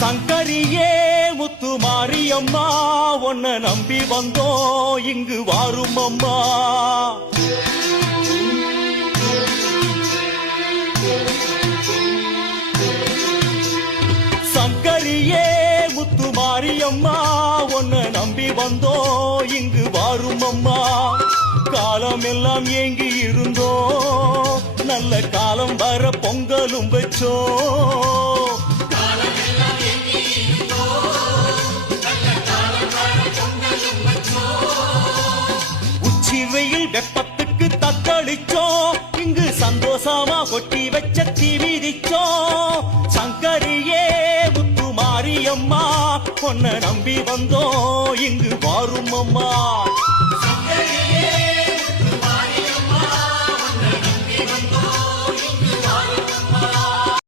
சங்கரியே முத்து மாரியம்மா உன்னை நம்பி வந்தோம் இங்கு வாரும் அம்மா. சங்கரியே முத்து மாரியம்மா உன்னை நம்பி வந்தோம் இங்கு வாரும் அம்மா. காலம் எல்லாம் ஏங்கி இருந்தோம் நல்ல காலம் வர பொங்கலும் வச்சோம். வெயில் வெப்பத்துக்கு தத்தளிச்சோம் இங்கு சந்தோஷமா கொட்டி வச்ச தீ மிதிச்சோம். சங்கரியே முத்து மாரியம்மா உன்னை நம்பி வந்தோம் இங்கு வாரும் அம்மா.